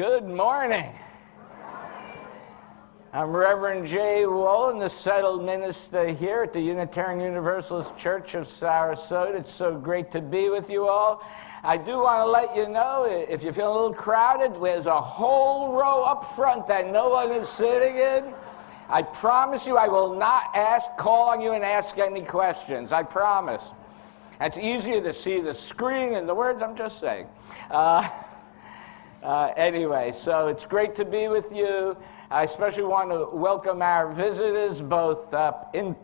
Good morning. I'm Reverend J. Wolin, the settled minister here at the Unitarian Universalist Church of Sarasota. It's so great to be with you all. I do want to let you know, if you feel a little crowded, there's a whole row up front that no one is sitting in. I promise you I will not call on you and ask any questions. I promise. It's easier to see the screen and the words, I'm just saying. Anyway, so it's great to be with you. I especially want to welcome our visitors, both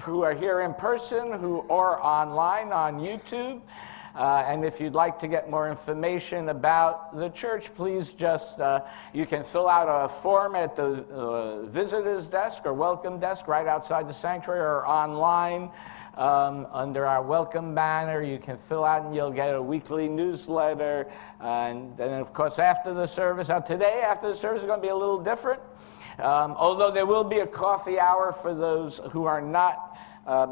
who are here in person, who are online on YouTube. And if you'd like to get more information about the church, please just, you can fill out a form at the visitors desk or welcome desk right outside the sanctuary, or online under our welcome banner. You can fill out and you'll get a weekly newsletter. And then, of course, after the service, today after the service is going to be a little different. Although there will be a coffee hour for those who are not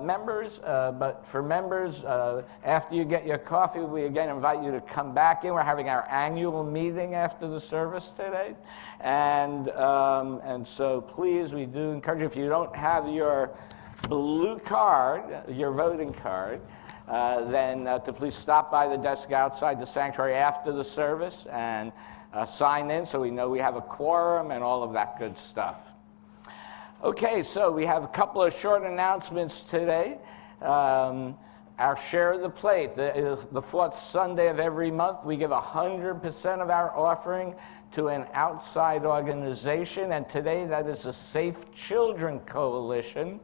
members, but for members, after you get your coffee, we again invite you to come back in. We're having our annual meeting after the service today, and so please, we do encourage you, if you don't have your blue card, your voting card, then to please stop by the desk outside the sanctuary after the service and sign in so we know we have a quorum and all of that good stuff. Okay, so we have a couple of short announcements today. Our Share of the Plate is the fourth Sunday of every month. We give 100% of our offering to an outside organization, and today that is the Safe Children Coalition.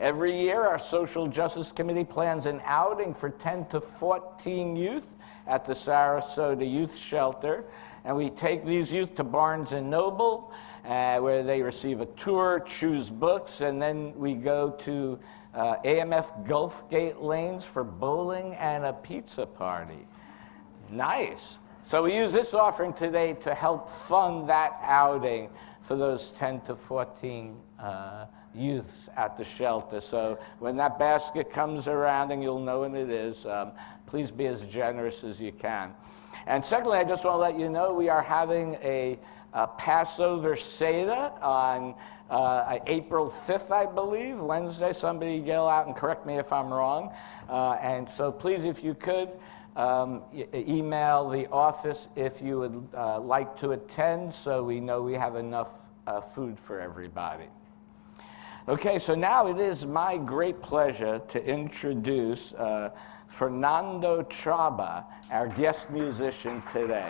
Every year, our Social Justice Committee plans an outing for 10 to 14 youth at the Sarasota Youth Shelter. And we take these youth to Barnes & Noble, where they receive a tour, choose books, and then we go to AMF Gulf Gate Lanes for bowling and a pizza party. Nice. So we use this offering today to help fund that outing for those 10 to 14 youths at the shelter. So when that basket comes around, and you'll know when it is, please be as generous as you can. And secondly, I just want to let you know we are having a Passover Seder on April 5th, I believe, Wednesday. Somebody yell out and correct me if I'm wrong. And so please, if you could, email the office if you would like to attend, so we know we have enough food for everybody. Okay, so now it is my great pleasure to introduce Fernando Traba, our guest musician today.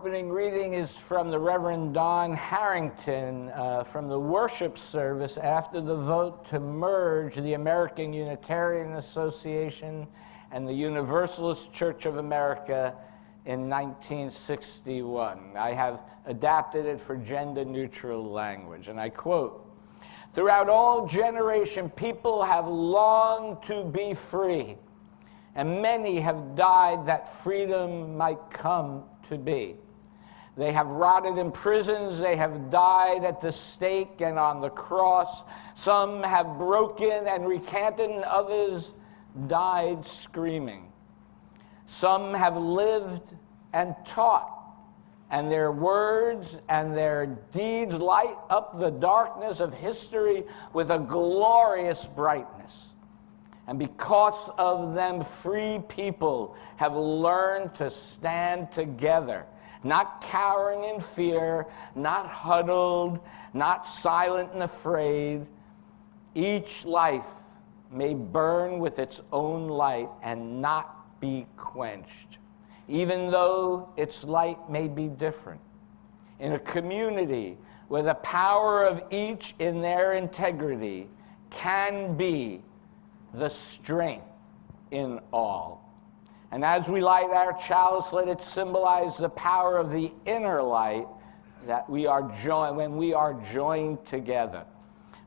opening reading is from the Reverend Don Harrington from the worship service after the vote to merge the American Unitarian Association and the Universalist Church of America in 1961. I have adapted it for gender-neutral language, and I quote, "Throughout all generation, people have longed to be free, and many have died that freedom might come to be. They have rotted in prisons, they have died at the stake and on the cross. Some have broken and recanted, and others died screaming. Some have lived and taught, and their words and their deeds light up the darkness of history with a glorious brightness. And because of them, free people have learned to stand together, not cowering in fear, not huddled, not silent and afraid. Each life may burn with its own light and not be quenched, even though its light may be different. In a community where the power of each in their integrity can be the strength in all." And as we light our chalice, let it symbolize the power of the inner light that we are when we are joined together.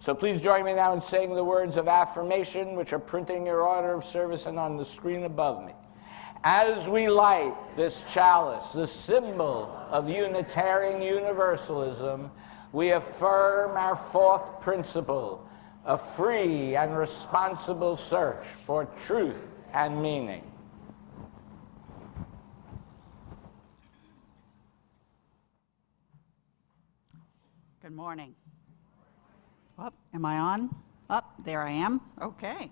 So please join me now in saying the words of affirmation, which are printed in your order of service and on the screen above me. As we light this chalice, the symbol of Unitarian Universalism, we affirm our fourth principle, a free and responsible search for truth and meaning. Good morning. Oh, am I on? Oh, there I am. Okay.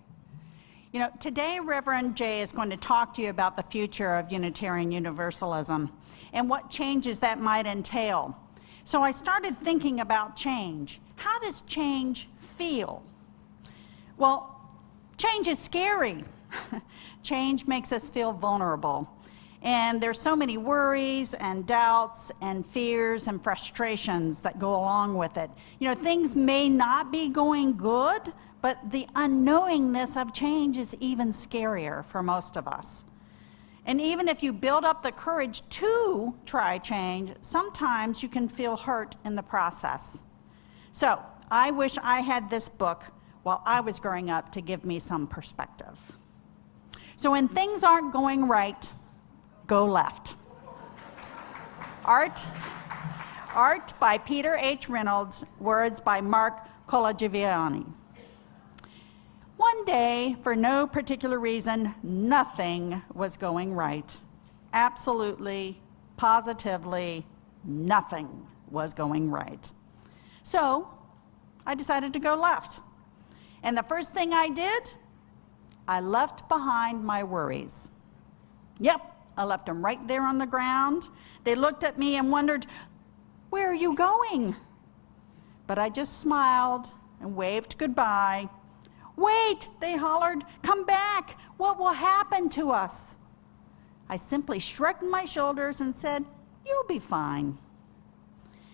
You know, today Reverend Jay is going to talk to you about the future of Unitarian Universalism and what changes that might entail. So I started thinking about change. How does change feel? Well, change is scary. Change makes us feel vulnerable. And there's so many worries and doubts and fears and frustrations that go along with it. You know, things may not be going good, but the unknowingness of change is even scarier for most of us. And even if you build up the courage to try change, sometimes you can feel hurt in the process. So I wish I had this book while I was growing up to give me some perspective. So when things aren't going right, go left. Art by Peter H. Reynolds, words by Mark Colagiovanni. One day, for no particular reason, nothing was going right. Absolutely, positively, nothing was going right. So I decided to go left. And the first thing I did, I left behind my worries. Yep, I left them right there on the ground. They looked at me and wondered, "Where are you going?" But I just smiled and waved goodbye. "Wait," they hollered, "come back. What will happen to us?" I simply shrugged my shoulders and said, "You'll be fine."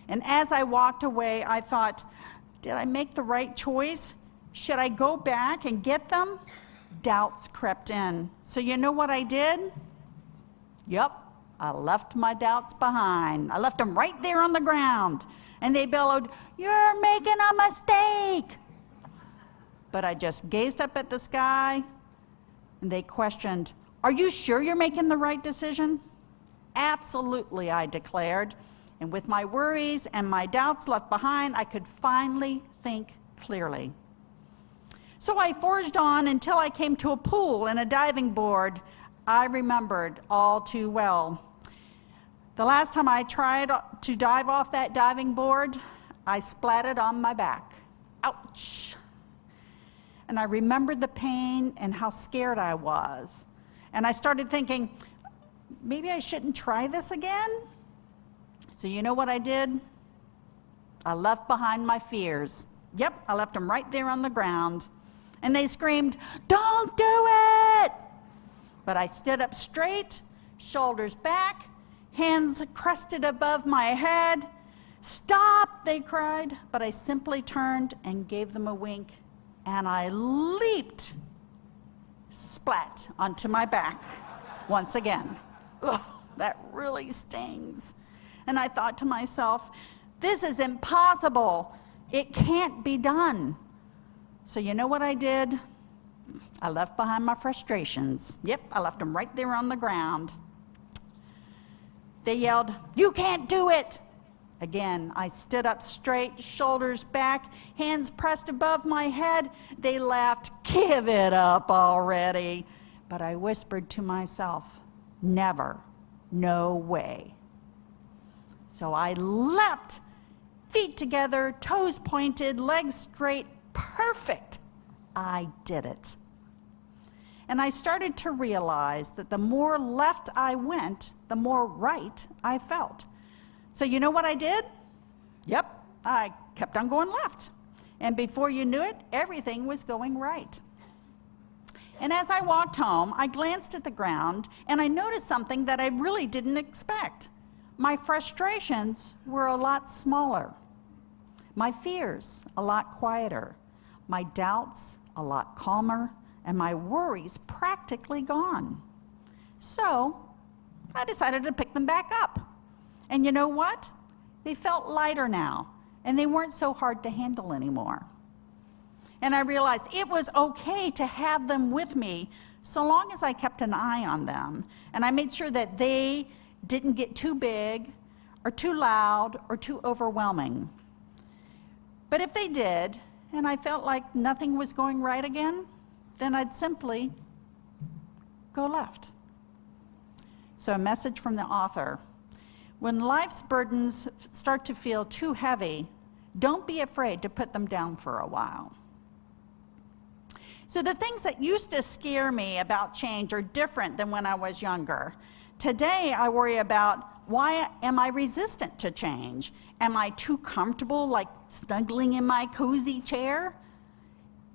And as I walked away, I thought, did I make the right choice? Should I go back and get them? Doubts crept in. So you know what I did? Yep, I left my doubts behind. I left them right there on the ground. And they bellowed, "You're making a mistake." But I just gazed up at the sky, and they questioned, "Are you sure you're making the right decision?" "Absolutely," I declared. And with my worries and my doubts left behind, I could finally think clearly. So I forged on until I came to a pool and a diving board I remembered all too well. The last time I tried to dive off that diving board, I splatted on my back. Ouch! And I remembered the pain and how scared I was. And I started thinking, maybe I shouldn't try this again? So you know what I did? I left behind my fears. Yep, I left them right there on the ground. And they screamed, "Don't do it!" But I stood up straight, shoulders back, hands crested above my head. "Stop," they cried, but I simply turned and gave them a wink, and I leaped, splat, onto my back once again. Ugh, that really stings. And I thought to myself, this is impossible. It can't be done. So you know what I did? I left behind my frustrations. Yep, I left them right there on the ground. They yelled, "You can't do it!" Again, I stood up straight, shoulders back, hands pressed above my head. They laughed, "Give it up already." But I whispered to myself, "Never, no way." So I leapt, feet together, toes pointed, legs straight, perfect. I did it. And I started to realize that the more left I went, the more right I felt. So you know what I did? Yep, I kept on going left. And before you knew it, everything was going right. And as I walked home, I glanced at the ground and I noticed something that I really didn't expect. My frustrations were a lot smaller. My fears a lot quieter. My doubts a lot calmer. And my worries practically gone. So I decided to pick them back up. And you know what? They felt lighter now, and they weren't so hard to handle anymore. And I realized it was okay to have them with me so long as I kept an eye on them, and I made sure that they didn't get too big or too loud or too overwhelming. But if they did, and I felt like nothing was going right again, then I'd simply go left. So a message from the author. When life's burdens start to feel too heavy, don't be afraid to put them down for a while. So the things that used to scare me about change are different than when I was younger. Today, I worry about, why am I resistant to change? Am I too comfortable, like snuggling in my cozy chair?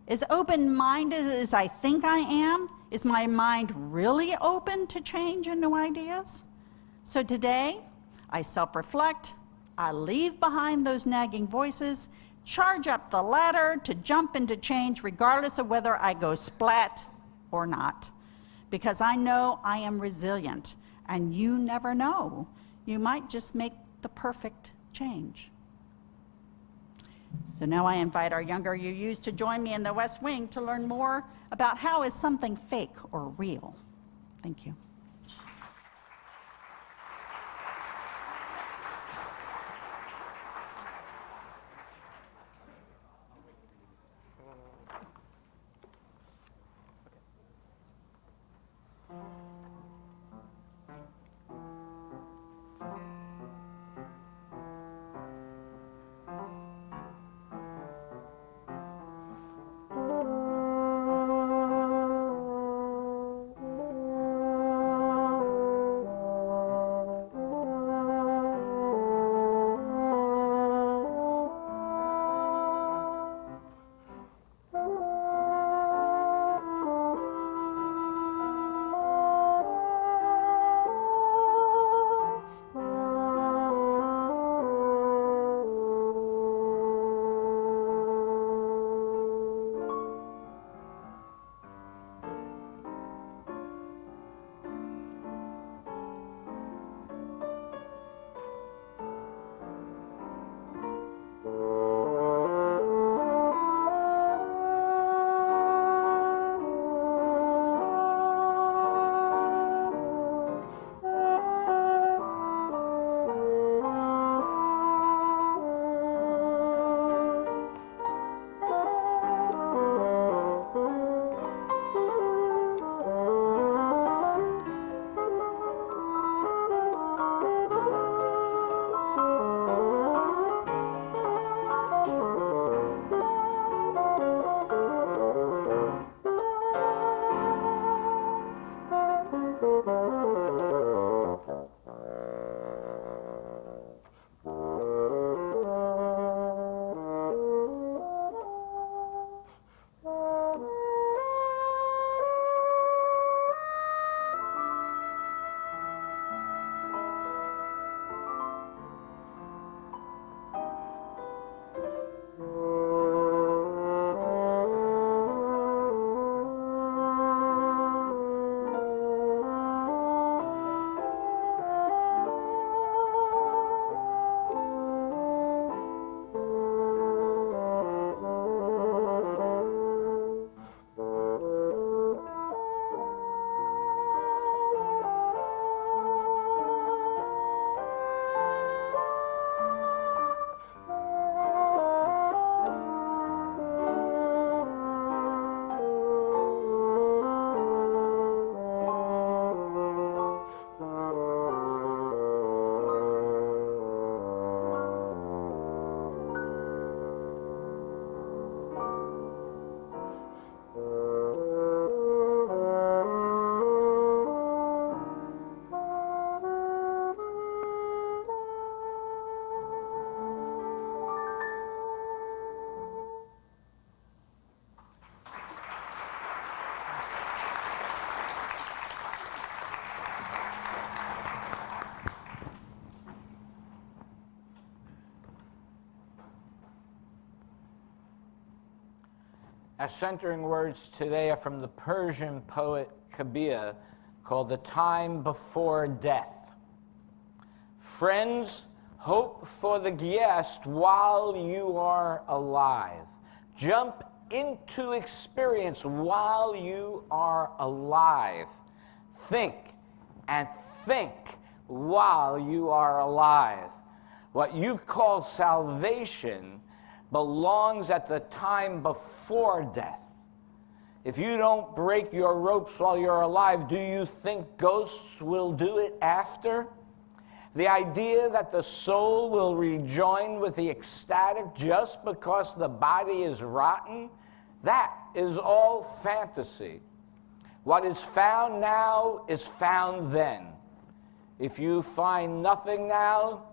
As open-minded as I think I am, is my mind really open to change and new ideas? So today, I self-reflect, I leave behind those nagging voices, charge up the ladder to jump into change regardless of whether I go splat or not. Because I know I am resilient, and you never know. You might just make the perfect change. So now I invite our younger UUs to join me in the West Wing to learn more about how is something fake or real. Thank you. Our centering words today are from the Persian poet Kabir, called The Time Before Death. Friends, hope for the guest while you are alive. Jump into experience while you are alive. Think and think while you are alive. What you call salvation belongs at the time before death. If you don't break your ropes while you're alive, do you think ghosts will do it after? The idea that the soul will rejoin with the ecstatic just because the body is rotten, that is all fantasy. What is found now is found then. If you find nothing now,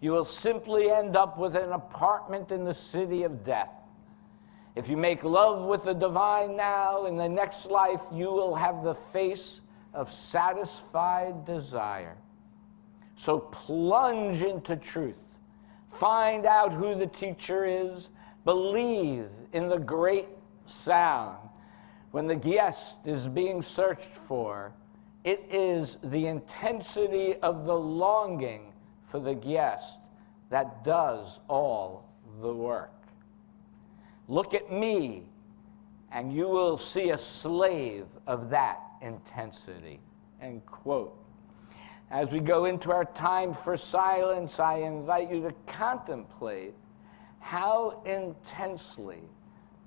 you will simply end up with an apartment in the city of death. If you make love with the divine now, in the next life you will have the face of satisfied desire. So plunge into truth. Find out who the teacher is. Believe in the great sound. When the guest is being searched for, it is the intensity of the longing for the guest that does all the work. Look at me, and you will see a slave of that intensity. End quote. As we go into our time for silence, I invite you to contemplate how intensely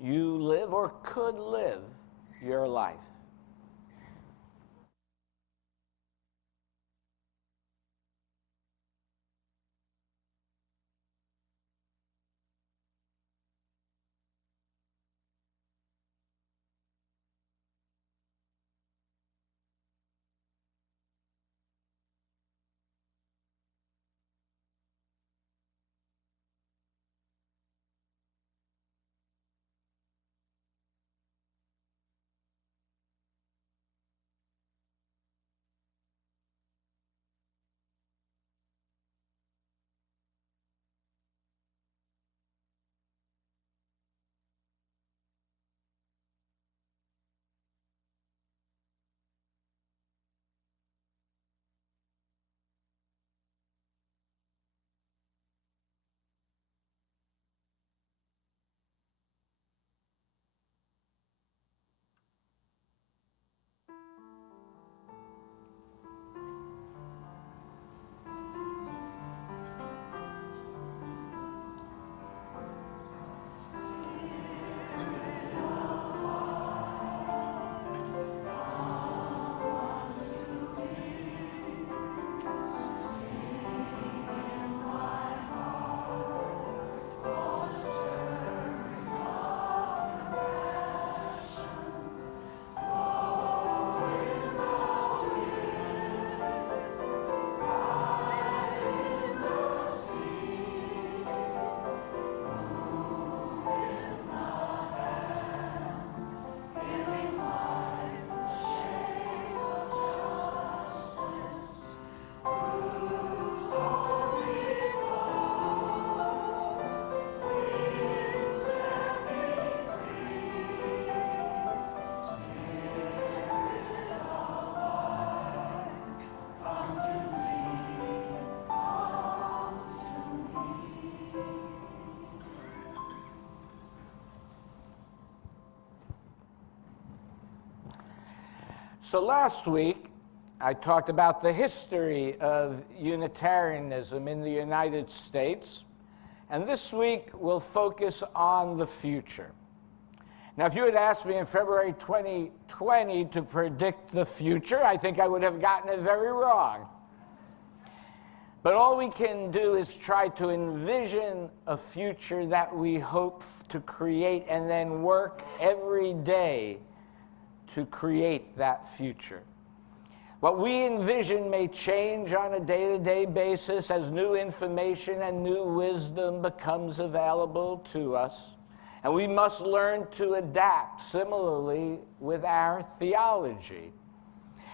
you live or could live your life. So last week, I talked about the history of Unitarianism in the United States, and this week we'll focus on the future. Now, if you had asked me in February 2020 to predict the future, I think I would have gotten it very wrong. But all we can do is try to envision a future that we hope to create and then work every day to create that future. What we envision may change on a day-to-day basis as new information and new wisdom becomes available to us, and we must learn to adapt similarly with our theology.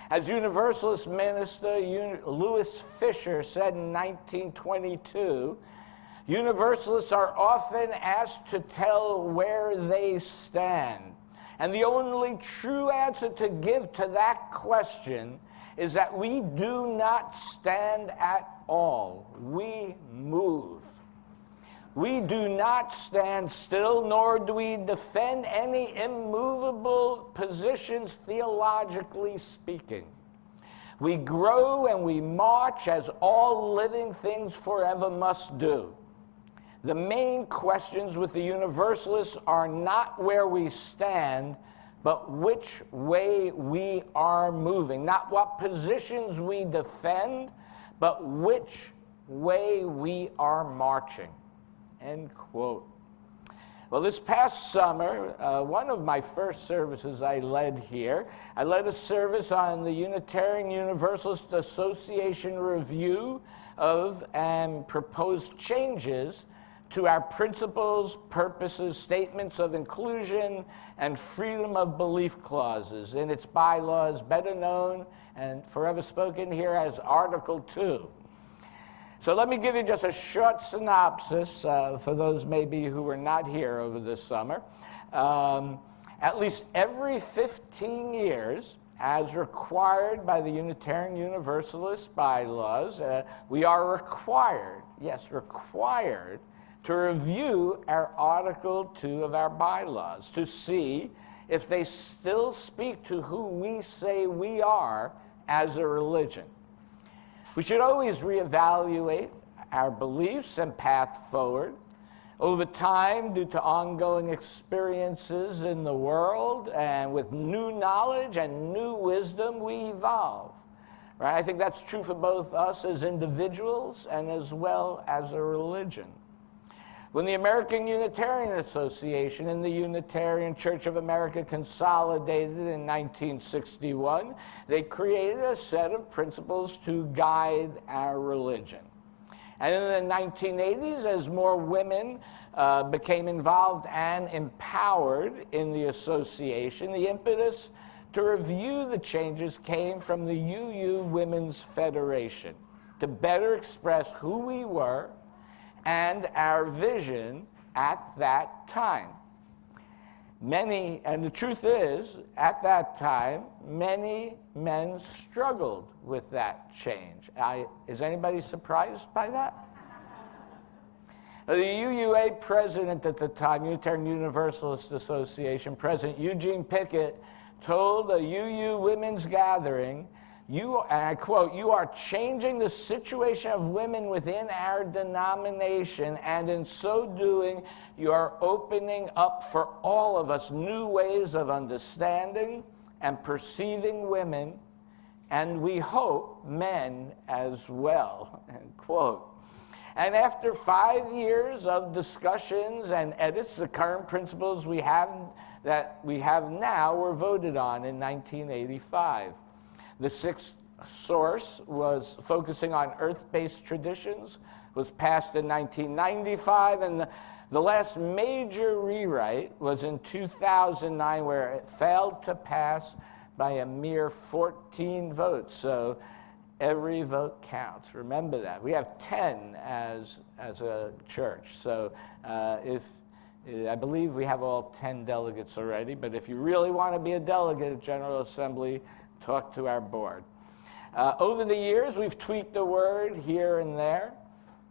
As Universalist minister Louis Fisher said in 1922, Universalists are often asked to tell where they stand. And the only true answer to give to that question is that we do not stand at all. We move. We do not stand still, nor do we defend any immovable positions theologically speaking. We grow and we march as all living things forever must do. The main questions with the Universalists are not where we stand, but which way we are moving. Not what positions we defend, but which way we are marching. End quote. Well, this past summer, one of my first services I led here, I led a service on the Unitarian Universalist Association review of and proposed changes to our principles, purposes, statements of inclusion, and freedom of belief clauses in its bylaws, better known and forever spoken here as Article 2. So let me give you just a short synopsis for those maybe who were not here over this summer. At least every 15 years, as required by the Unitarian Universalist bylaws, we are required, yes, required, to review our Article 2 of our bylaws to see if they still speak to who we say we are as a religion. We should always reevaluate our beliefs and path forward. Over time, due to ongoing experiences in the world and with new knowledge and new wisdom, we evolve. Right? I think that's true for both us as individuals and as well as a religion. When the American Unitarian Association and the Unitarian Church of America consolidated in 1961, they created a set of principles to guide our religion. And in the 1980s, as more women became involved and empowered in the association, the impetus to review the changes came from the UU Women's Federation to better express who we were and our vision at that time. Many, and the truth is, at that time, many men struggled with that change. Is anybody surprised by that? The UUA president at the time, Unitarian Universalist Association President Eugene Pickett, told a UU women's gathering, and I quote, "You are changing the situation of women within our denomination, and in so doing, you are opening up for all of us new ways of understanding and perceiving women, and we hope men as well," end quote. And after 5 years of discussions and edits, the current principles that we have now were voted on in 1985. The sixth source was focusing on earth-based traditions, was passed in 1995, and the last major rewrite was in 2009, where it failed to pass by a mere 14 votes. So every vote counts. Remember that. We have 10 as a church. So I believe we have all 10 delegates already, but if you really want to be a delegate at General Assembly, talk to our board. Over the years, we've tweaked the word here and there,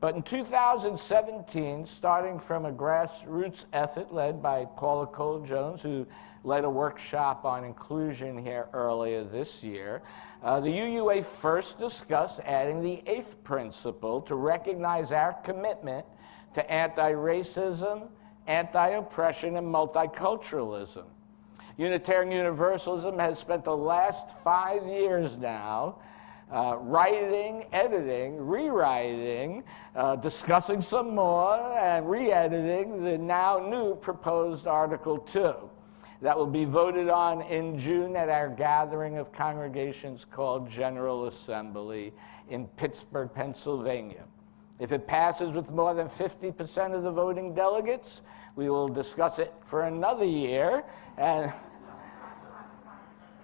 but in 2017, starting from a grassroots effort led by Paula Cole-Jones, who led a workshop on inclusion here earlier this year, the UUA first discussed adding the 8th principle to recognize our commitment to anti-racism, anti-oppression, and multiculturalism. Unitarian Universalism has spent the last 5 years now writing, editing, rewriting, discussing some more, and re-editing the now new proposed Article 2 that will be voted on in June at our gathering of congregations called General Assembly in Pittsburgh, Pennsylvania. If it passes with more than 50% of the voting delegates, we will discuss it for another year. And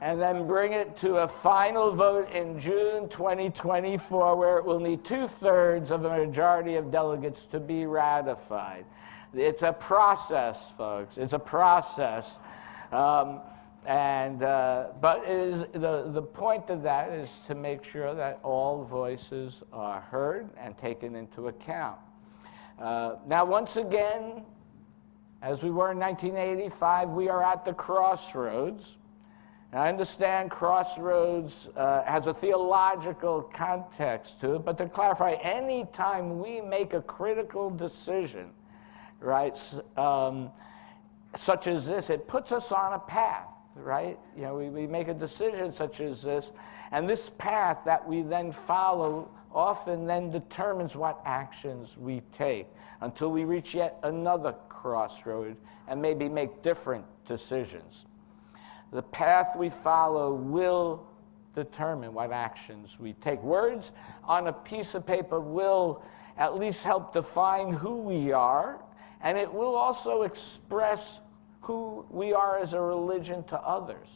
and then bring it to a final vote in June 2024, where it will need 2/3 of a majority of delegates to be ratified. It's a process, folks. It's a process. But it is, the point of that is to make sure that all voices are heard and taken into account. Now, once again, as we were in 1985, we are at the crossroads. And I understand crossroads has a theological context to it, but to clarify, any time we make a critical decision, right, such as this, it puts us on a path, right? You know, we make a decision such as this, and this path that we then follow often then determines what actions we take until we reach yet another crossroad and maybe make different decisions. The path we follow will determine what actions we take. Words on a piece of paper will at least help define who we are, and it will also express who we are as a religion to others.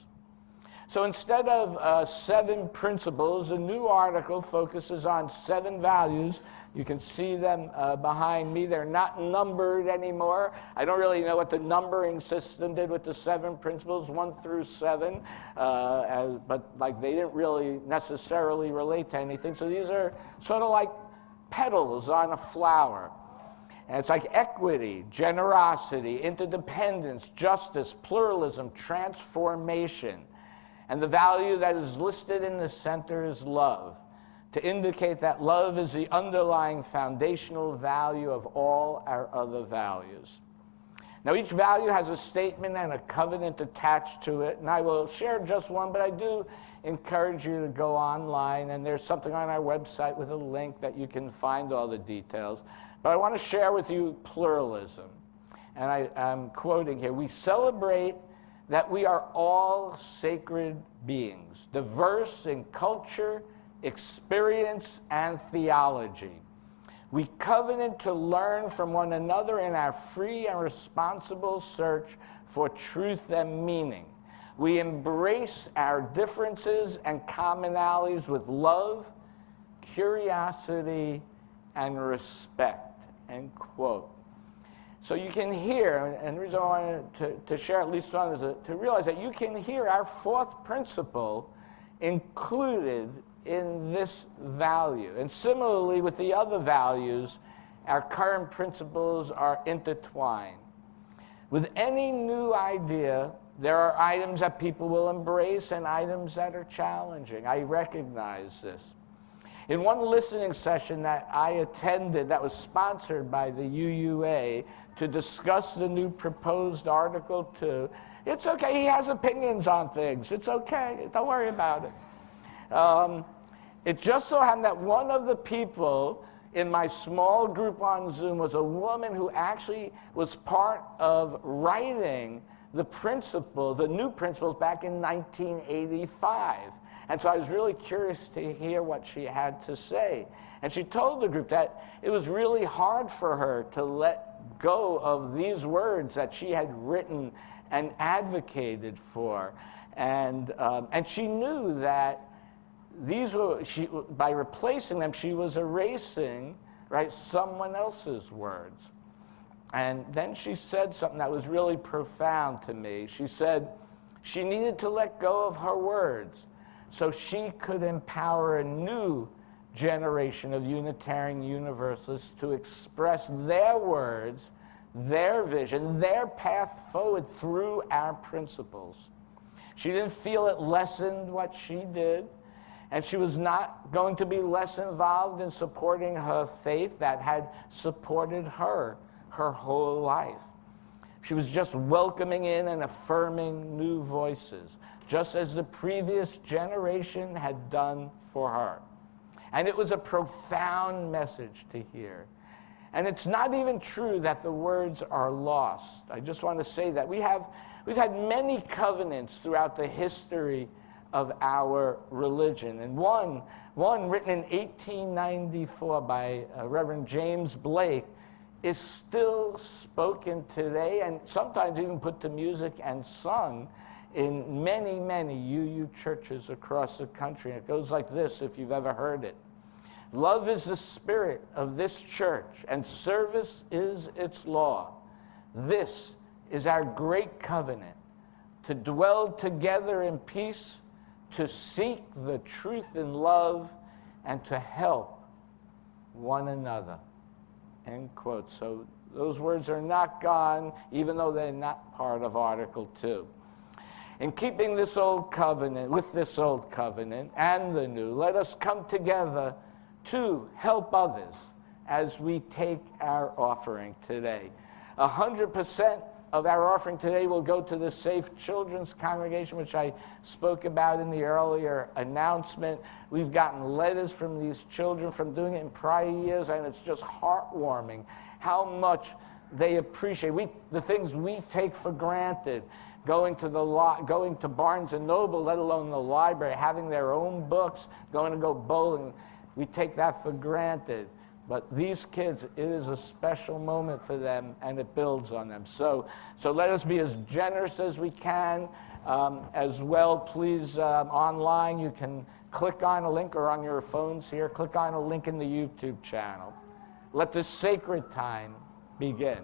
So instead of 7 principles, a new article focuses on 7 values. You can see them behind me. They're not numbered anymore. I don't really know what the numbering system did with the 7 principles, 1 through 7, but like they didn't really necessarily relate to anything. So these are sort of like petals on a flower. And it's like equity, generosity, interdependence, justice, pluralism, transformation. And the value that is listed in the center is love, to indicate that love is the underlying foundational value of all our other values. Now, each value has a statement and a covenant attached to it, and I will share just one, but I do encourage you to go online, and there's something on our website with a link that you can find all the details. But I want to share with you pluralism, and I'm quoting here. We celebrate that we are all sacred beings, diverse in culture, experience, and theology. We covenant to learn from one another in our free and responsible search for truth and meaning. We embrace our differences and commonalities with love, curiosity, and respect, end quote. So you can hear, and the reason I wanted to share at least one is to realize that you can hear our 4th principle included in this value. And similarly with the other values, our current principles are intertwined. With any new idea, there are items that people will embrace and items that are challenging. I recognize this. In one listening session that I attended that was sponsored by the UUA to discuss the new proposed Article 2, it's okay, he has opinions on things. It's okay, don't worry about it. It just so happened that one of the people in my small group on Zoom was a woman who actually was part of writing the new principles back in 1985. And so I was really curious to hear what she had to say. And she told the group that it was really hard for her to let go of these words that she had written and advocated for. And she knew that these were, by replacing them, she was erasing, right, someone else's words. And then she said something that was really profound to me. She said she needed to let go of her words so she could empower a new generation of Unitarian Universalists to express their words, their vision, their path forward through our principles. She didn't feel it lessened what she did, and she was not going to be less involved in supporting her faith that had supported her whole life. She was just welcoming in and affirming new voices, just as the previous generation had done for her. And it was a profound message to hear. And it's not even true that the words are lost. I just want to say that we've had many covenants throughout the history of our religion. And one written in 1894 by Reverend James Blake is still spoken today and sometimes even put to music and sung in many, many UU churches across the country. It goes like this, if you've ever heard it. Love is the spirit of this church, and service is its law. This is our great covenant, to dwell together in peace, to seek the truth in love, and to help one another. End quote. So those words are not gone, even though they're not part of Article 2. In keeping this old covenant, with this old covenant and the new, let us come together to help others as we take our offering today. 100% of our offering today will go to the Safe Children's Congregation, which I spoke about in the earlier announcement. We've gotten letters from these children from doing it in prior years, and it's just heartwarming how much they appreciate the things we take for granted. Going to Barnes and Noble, let alone the library, having their own books, going to go bowling, we take that for granted. But these kids, it is a special moment for them, and it builds on them. So let us be as generous as we can. As well, please, online, you can click on a link, or on your phones here, click on a link in the YouTube channel. Let this sacred time begin.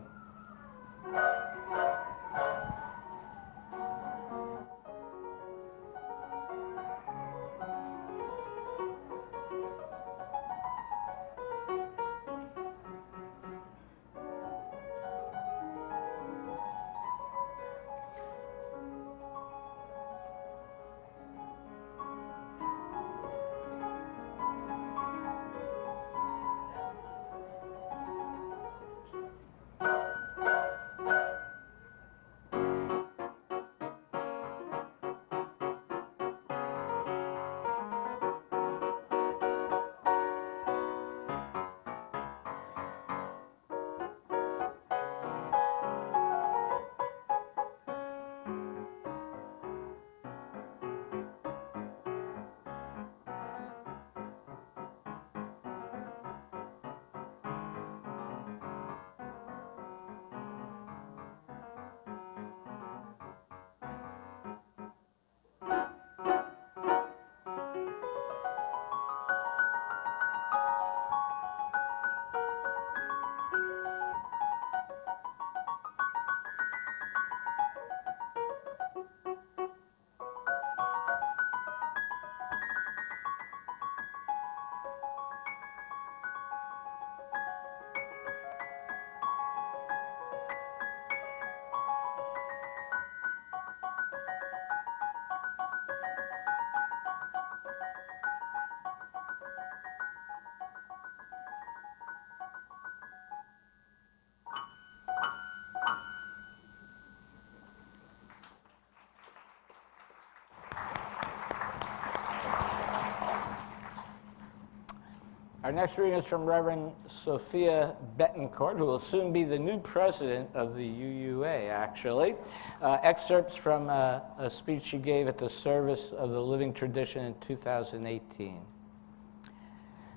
Our next reading is from Reverend Sophia Betancourt, who will soon be the new president of the UUA, actually. Excerpts from a speech she gave at the service of the Living Tradition in 2018.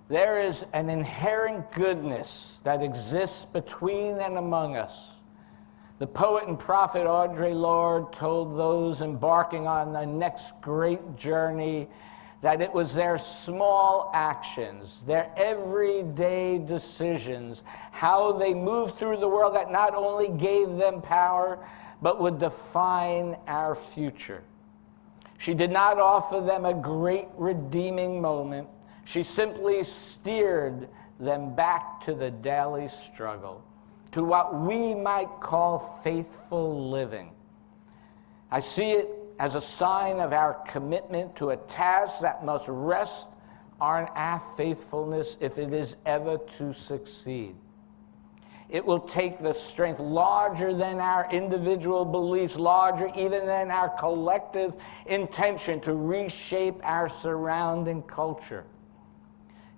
There is an inherent goodness that exists between and among us. The poet and prophet Audre Lorde told those embarking on the next great journey that it was their small actions, their everyday decisions, how they moved through the world that not only gave them power, but would define our future. She did not offer them a great redeeming moment. She simply steered them back to the daily struggle, to what we might call faithful living. I see it as a sign of our commitment to a task that must rest on our faithfulness if it is ever to succeed. It will take the strength larger than our individual beliefs, larger even than our collective intention to reshape our surrounding culture.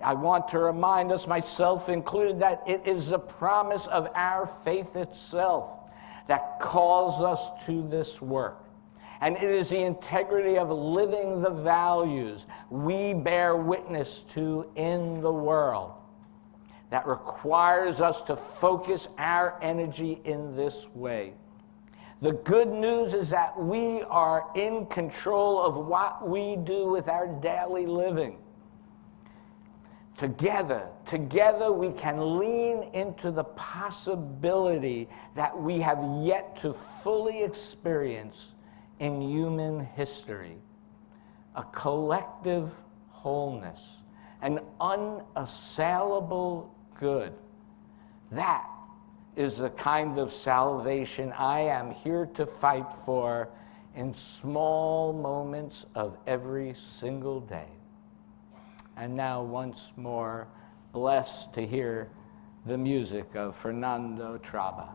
I want to remind us, myself included, that it is the promise of our faith itself that calls us to this work. And it is the integrity of living the values we bear witness to in the world that requires us to focus our energy in this way. The good news is that we are in control of what we do with our daily living. Together we can lean into the possibility that we have yet to fully experience in human history. A collective wholeness, an unassailable good. That is the kind of salvation I am here to fight for in small moments of every single day. And now once more, blessed to hear the music of Fernando Traba.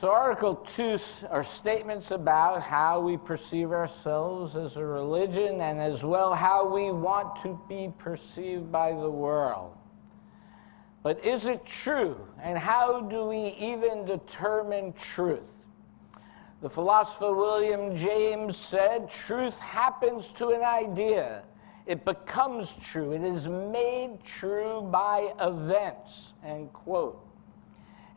So Article 2 are statements about how we perceive ourselves as a religion and as well how we want to be perceived by the world. But is it true? And how do we even determine truth? The philosopher William James said, truth happens to an idea. It becomes true. It is made true by events, end quote.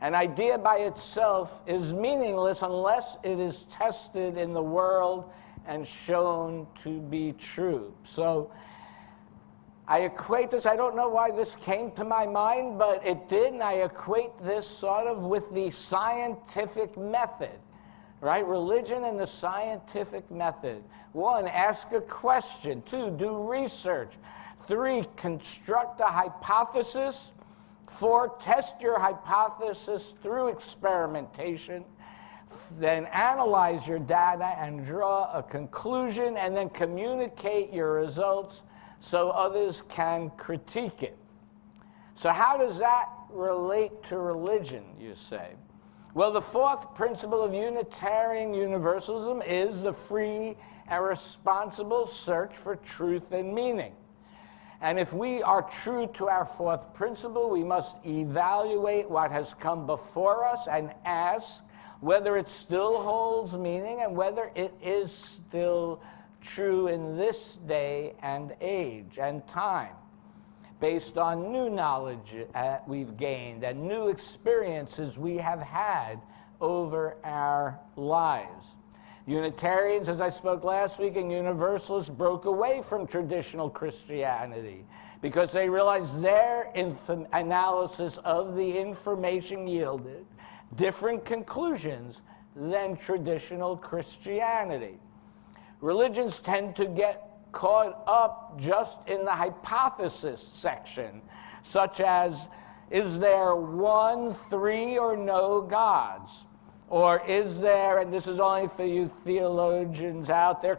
An idea by itself is meaningless unless it is tested in the world and shown to be true. So I equate this, I don't know why this came to my mind, but it did, and I equate this sort of with the scientific method, right? Religion and the scientific method. 1, ask a question. 2, do research. 3, construct a hypothesis. 4, test your hypothesis through experimentation. Then analyze your data and draw a conclusion, and then communicate your results so others can critique it. So how does that relate to religion, you say? Well, the 4th principle of Unitarian Universalism is the free and responsible search for truth and meaning. And if we are true to our 4th principle, we must evaluate what has come before us and ask, whether it still holds meaning and whether it is still true in this day and age and time, based on new knowledge we've gained and new experiences we have had over our lives. Unitarians, as I spoke last week, and Universalists broke away from traditional Christianity because they realized their analysis of the information yielded different conclusions than traditional Christianity. Religions tend to get caught up just in the hypothesis section, such as, is there one, three, or no gods? Or is there, and this is only for you theologians out there,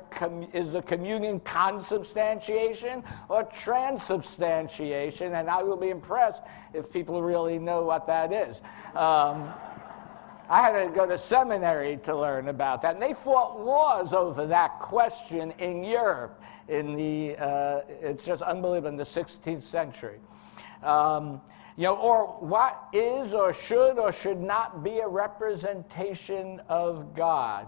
is the communion consubstantiation or transubstantiation? And I will be impressed if people really know what that is. I had to go to seminary to learn about that, and they fought wars over that question in Europe in the, it's just unbelievable, in the 16th century. Or what is or should not be a representation of God.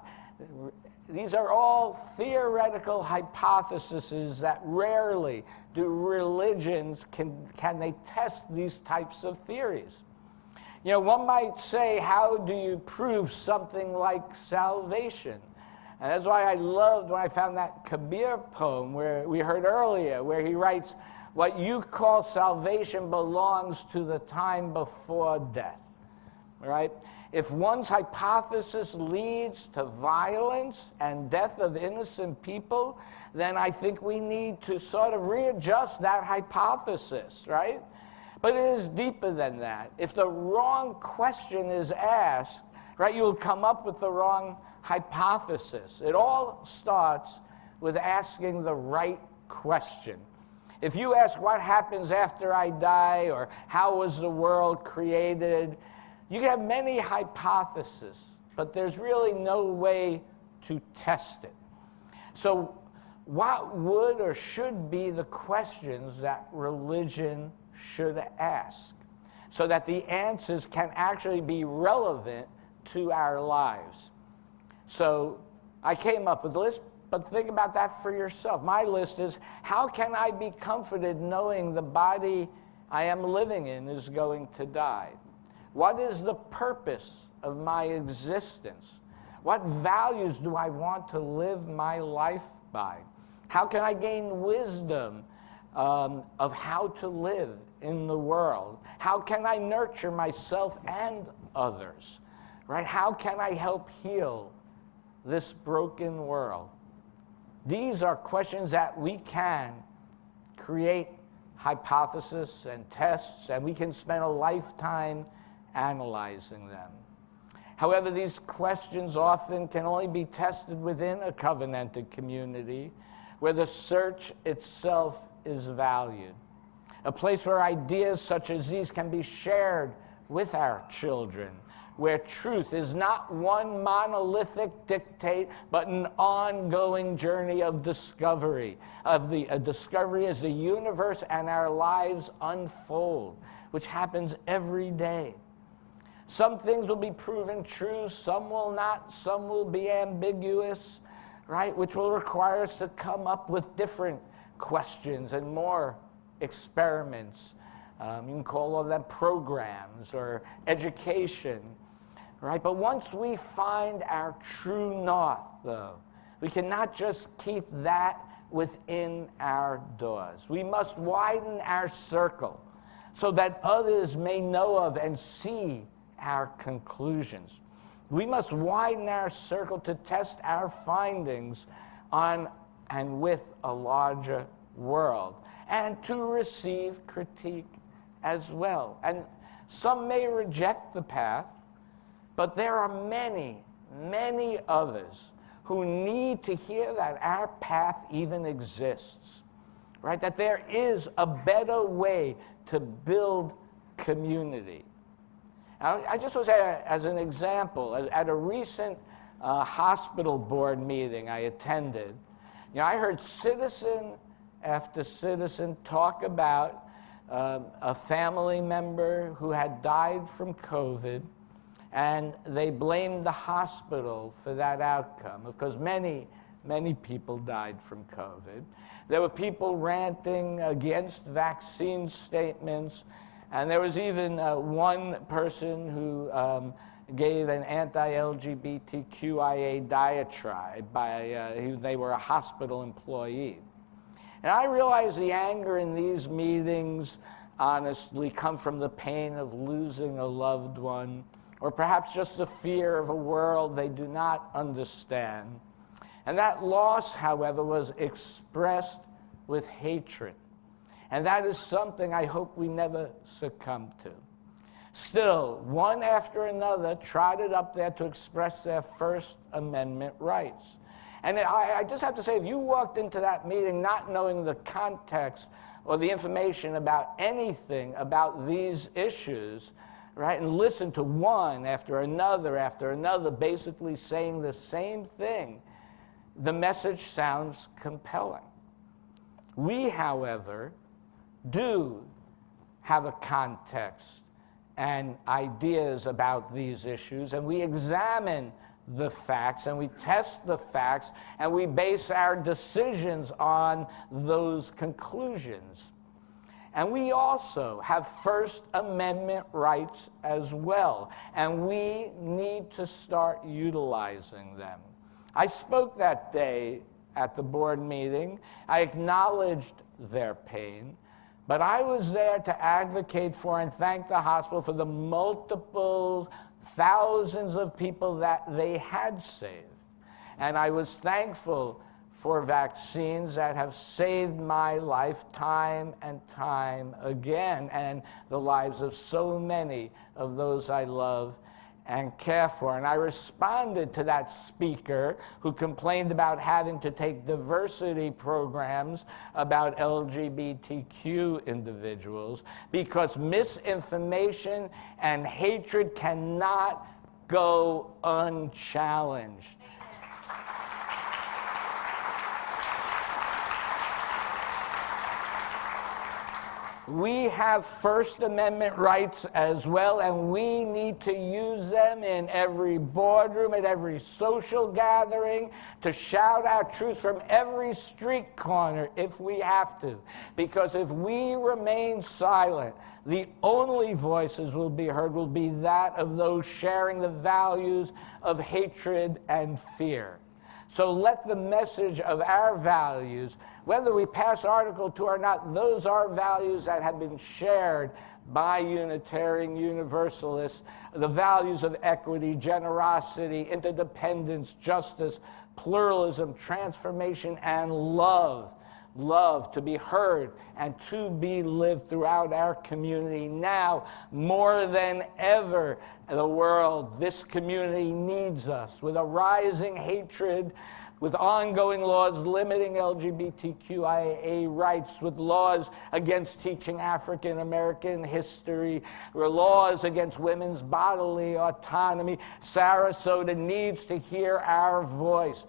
These are all theoretical hypotheses that rarely do religions, can they test these types of theories. One might say, how do you prove something like salvation? And that's why I loved when I found that Kabir poem where we heard earlier, where he writes, what you call salvation belongs to the time before death, right? If one's hypothesis leads to violence and death of innocent people, then I think we need to sort of readjust that hypothesis, right? But it is deeper than that. If the wrong question is asked, right, you will come up with the wrong hypothesis. It all starts with asking the right question. If you ask what happens after I die, or how was the world created, you can have many hypotheses, but there's really no way to test it. So what would or should be the questions that religion should ask, so that the answers can actually be relevant to our lives? So I came up with a list, but think about that for yourself. My list is, how can I be comforted knowing the body I am living in is going to die? What is the purpose of my existence? What values do I want to live my life by? How can I gain wisdom of how to live in the world? How can I nurture myself and others, right? How can I help heal this broken world? These are questions that we can create hypotheses and tests, and we can spend a lifetime analyzing them. However, these questions often can only be tested within a covenanted community where the search itself is valued. A place where ideas such as these can be shared with our children, where truth is not one monolithic dictate, but an ongoing journey of discovery, discovery as the universe and our lives unfold, which happens every day. Some things will be proven true, some will not, some will be ambiguous, right? Which will require us to come up with different questions and more experiments. You can call all them programs or education, right? But once we find our true north, though, we cannot just keep that within our doors. We must widen our circle so that others may know of and see our conclusions. We must widen our circle to test our findings on and with a larger world, and to receive critique as well. And some may reject the path, but there are many, many others who need to hear that our path even exists, right? That there is a better way to build community. Now, I just was as an example, at a recent hospital board meeting I attended, I heard citizen after citizen talk about a family member who had died from COVID, And they blamed the hospital for that outcome, because many, many people died from COVID. There were people ranting against vaccine statements, and there was even one person who gave an anti-LGBTQIA diatribe they were a hospital employee. And I realize the anger in these meetings honestly come from the pain of losing a loved one, or perhaps just the fear of a world they do not understand. And that loss, however, was expressed with hatred. And that is something I hope we never succumb to. Still, one after another trotted up there to express their First Amendment rights. And I just have to say, if you walked into that meeting not knowing the context or the information about anything about these issues, right, and listened to one after another, basically saying the same thing, the message sounds compelling. We, however, do have a context and ideas about these issues, and we examine the facts, and we test the facts, and we base our decisions on those conclusions. And we also have First Amendment rights as well, and we need to start utilizing them. I spoke that day at the board meeting. I acknowledged their pain, but I was there to advocate for and thank the hospital for the multiple thousands of people that they had saved. And I was thankful for vaccines that have saved my life time and time again, and the lives of so many of those I love and care for. And I responded to that speaker who complained about having to take diversity programs about LGBTQ individuals, because misinformation and hatred cannot go unchallenged. We have First Amendment rights as well, and we need to use them in every boardroom, at every social gathering, to shout out truth from every street corner if we have to. Because if we remain silent, the only voices will be heard will be that of those sharing the values of hatred and fear. So let the message of our values, whether we pass Article 2 or not, those are values that have been shared by Unitarian Universalists, the values of equity, generosity, interdependence, justice, pluralism, transformation, and love. Love to be heard and to be lived throughout our community now more than ever. The world, this community needs us. With a rising hatred, with ongoing laws limiting LGBTQIA rights, with laws against teaching African American history, or laws against women's bodily autonomy, Sarasota needs to hear our voice.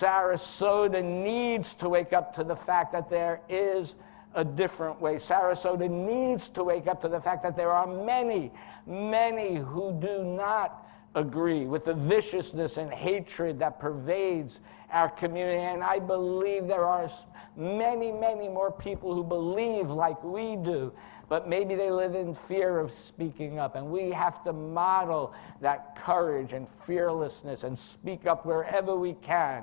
Sarasota needs to wake up to the fact that there is a different way. Sarasota needs to wake up to the fact that there are many, many who do not agree with the viciousness and hatred that pervades our community. And I believe there are many, many more people who believe like we do, but maybe they live in fear of speaking up. And we have to model that courage and fearlessness and speak up wherever we can.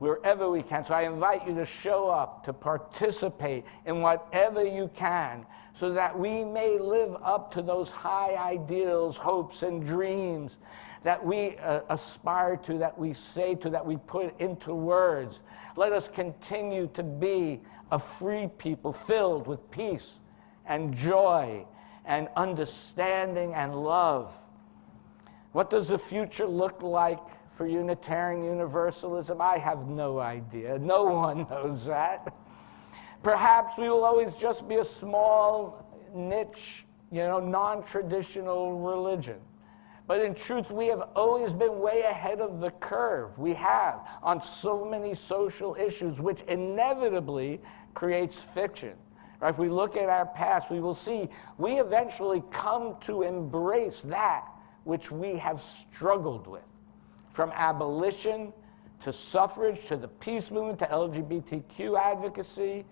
Wherever we can. So I invite you to show up, to participate in whatever you can, so that we may live up to those high ideals, hopes, and dreams that we aspire to, that we say to, that we put into words. Let us continue to be a free people filled with peace and joy and understanding and love. What does the future look like for Unitarian Universalism? I have no idea. No one knows that. Perhaps we will always just be a small niche, non-traditional religion. But in truth, we have always been way ahead of the curve. We have on so many social issues, which inevitably creates fiction. Right? If we look at our past, we will see we eventually come to embrace that which we have struggled with, from abolition to suffrage to the peace movement to LGBTQ advocacy.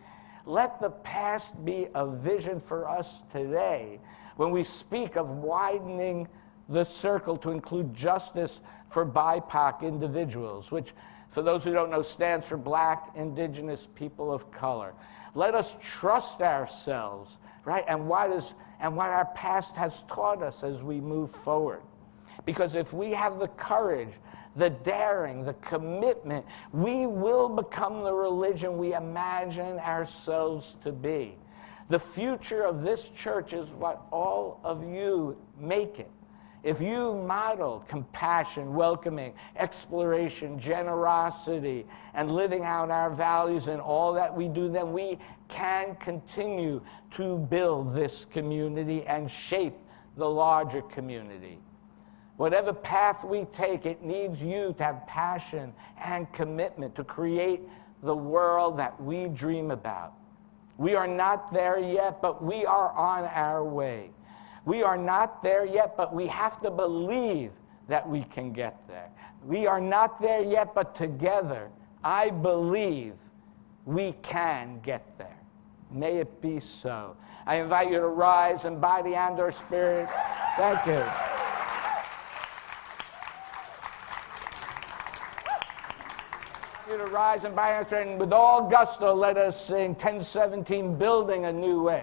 Let the past be a vision for us today when we speak of widening the circle to include justice for BIPOC individuals, which, for those who don't know, stands for Black, Indigenous, People of Color. Let us trust ourselves, right, and what our past has taught us as we move forward. Because if we have the courage, the daring, the commitment, we will become the religion we imagine ourselves to be. The future of this church is what all of you make it. If you model compassion, welcoming, exploration, generosity, and living out our values in all that we do, then we can continue to build this community and shape the larger community. Whatever path we take, it needs you to have passion and commitment to create the world that we dream about. We are not there yet, but we are on our way. We are not there yet, but we have to believe that we can get there. We are not there yet, but together, I believe we can get there. May it be so. I invite you to rise in body and or spirit. Thank you. To rise and by answer, and with all gusto, let us sing 1017, Building a New Way.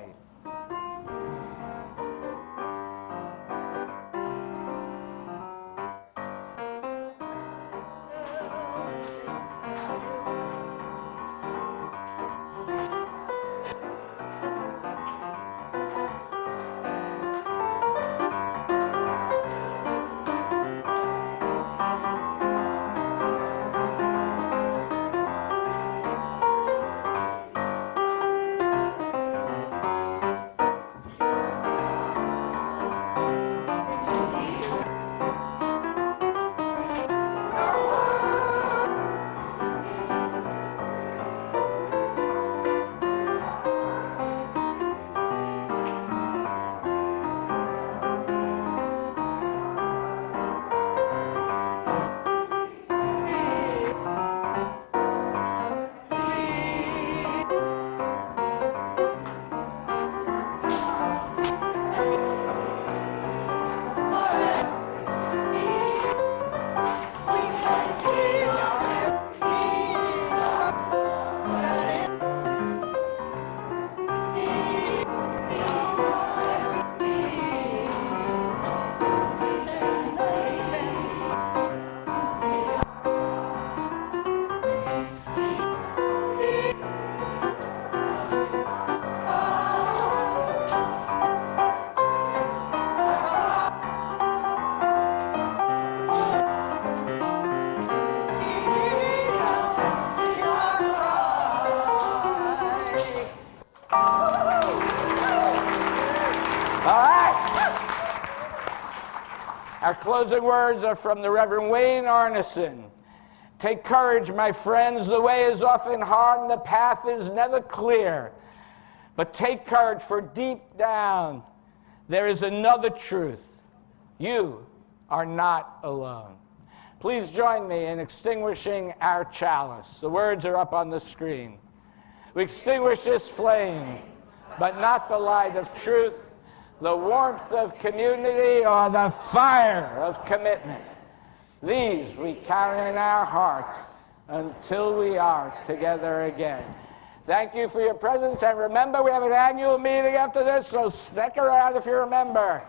Our closing words are from the Reverend Wayne Arneson. Take courage, my friends. The way is often hard and the path is never clear. But take courage, for deep down there is another truth. You are not alone. Please join me in extinguishing our chalice. The words are up on the screen. We extinguish this flame, but not the light of truth, the warmth of community, or the fire of commitment. These we carry in our hearts until we are together again. Thank you for your presence, and remember, we have an annual meeting after this, so stick around if you're a member.